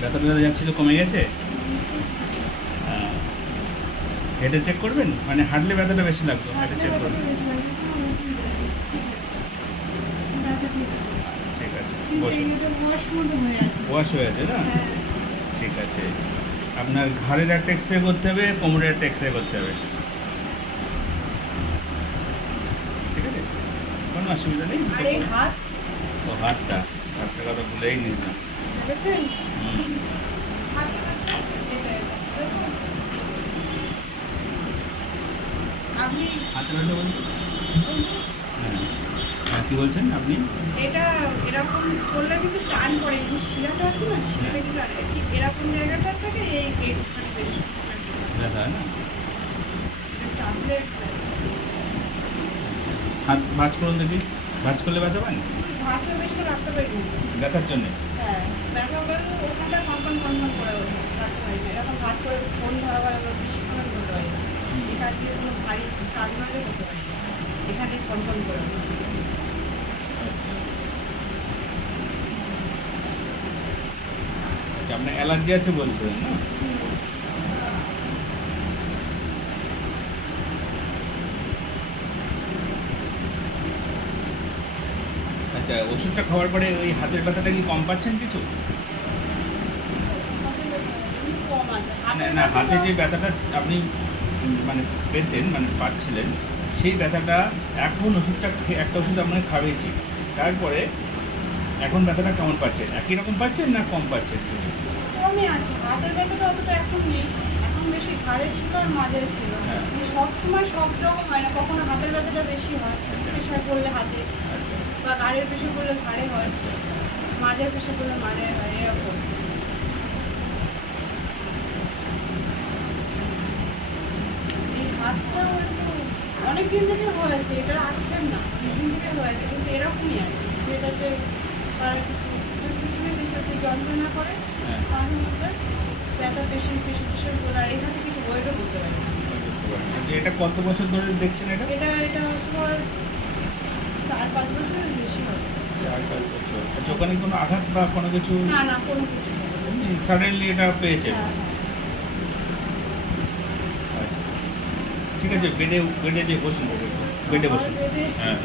ব্যথা ব্যথা যাচ্ছিল, কমে গেছে? হেডে চেক করবেন, মানে হাঁটলে ব্যথাটা বেশি লাগতো, হেডে চেক করবেন। ঠিক আছে, বসুন। ওয়াশ হয়ে আছে না? ঠিক আছে। আপনার ঘাড়ের একটা এক্সরে করতে হবে, কোমরের একটা এক্সরে করতে হবে। ঠিক আছে, কোনো অসুবিধা নেই। ও হাতটা, হাতটা কথা ভুলেই নিস না। হুম। হাতে ব্যথা বলতে? হ্যাঁ হ্যাঁ, কী বলছেন আপনি? এটা এরকম করলে কিন্তু টান পড়ে, এই শিরাটা আছে না, শিরাটা কিন্তু ঠিক এরকম জায়গাটা থেকে এইখানে বেশি ব্যথা হয় না? টানলে হাত ভাঁজ করুন দেখি, ভাঁজ করলে ব্যথা পান? ভাঁজও বেশি করে রাখতে পারি না। ব্যথার জন্যে? হ্যাঁ, ব্যথা করলে ওখানটা কনকন কনকন করে ওঠে, রাখতে পারি না। এরকম ভাঁজ করে ফোন ধরা করে বেশিক্ষণের করতে পারি না। এখান দিয়ে কোনো ভারী কাজ মাঝে করতে পারি না, এখানে কনকন করে ওঠে। আচ্ছা। আচ্ছা, আপনার অ্যালার্জি আছে বলছিলেন না? আচ্ছা, ওষুধটা খাওয়ার পরে ওই হাতের ব্যথাটা কি কম পাচ্ছেন কিছু? কম আছে না না, হাতে যে ব্যথাটা আপনি মানে পেতেন, মানে পাচ্ছিলেন, সেই ব্যথাটা এখন ওষুধটা একটা ওষুধ আপনাকে খাইয়েছি, তারপরে এখন ব্যথাটা কেমন পাচ্ছেন? একই রকম পাচ্ছেন না কম পাচ্ছেন? কমই আছে, হাতের ব্যথাটা অতটা এখন নেই। এখন বেশি ঘাড়ে ছিল আর মাঝে ছিল। হ্যাঁ। সব সময় সব রকম হয় না, কখনো হাতের ব্যথাটা বেশি হয়, আচ্ছা। প্রেশার পড়লে হাতে, আচ্ছা বা ঘাড়ের প্রেশার পড়লে ঘাড়ে হয়, আচ্ছা। মাঝের প্রেশার পড়লে মাঝে হয়, এরকম। এই হাতটা একটু অনেক দিন থেকে হয়েছে, এটা আজকের না, অনেক দিন থেকে হয়েছে, কিন্তু এরকমই আছে। যেটা যে তার কিছু যন্ত্রণা করে, হ্যাঁ। মাঝে মধ্যে ব্যথা পেশেন্ট পেশেন্ট পেশেন্ট বলে, আর এখান থেকে কিছু ওয়েটও করতে পারে না। আচ্ছা, এটা কত বছর ধরে দেখছেন এটা? এটা তোমার 4-5 বছরের বেশি হবে। 4-5 বছর। আচ্ছা, ওখানে কোনো আঘাত বা কোনো কিছু? না না, কোনো কিছু না। সাডেনলি এটা পেয়েছে? হ্যাঁ হ্যাঁ। আচ্ছা, ঠিক আছে, বেডে বেডে দিয়ে বসুন, বেডে বসুন। আমার বেডে হ্যাঁ।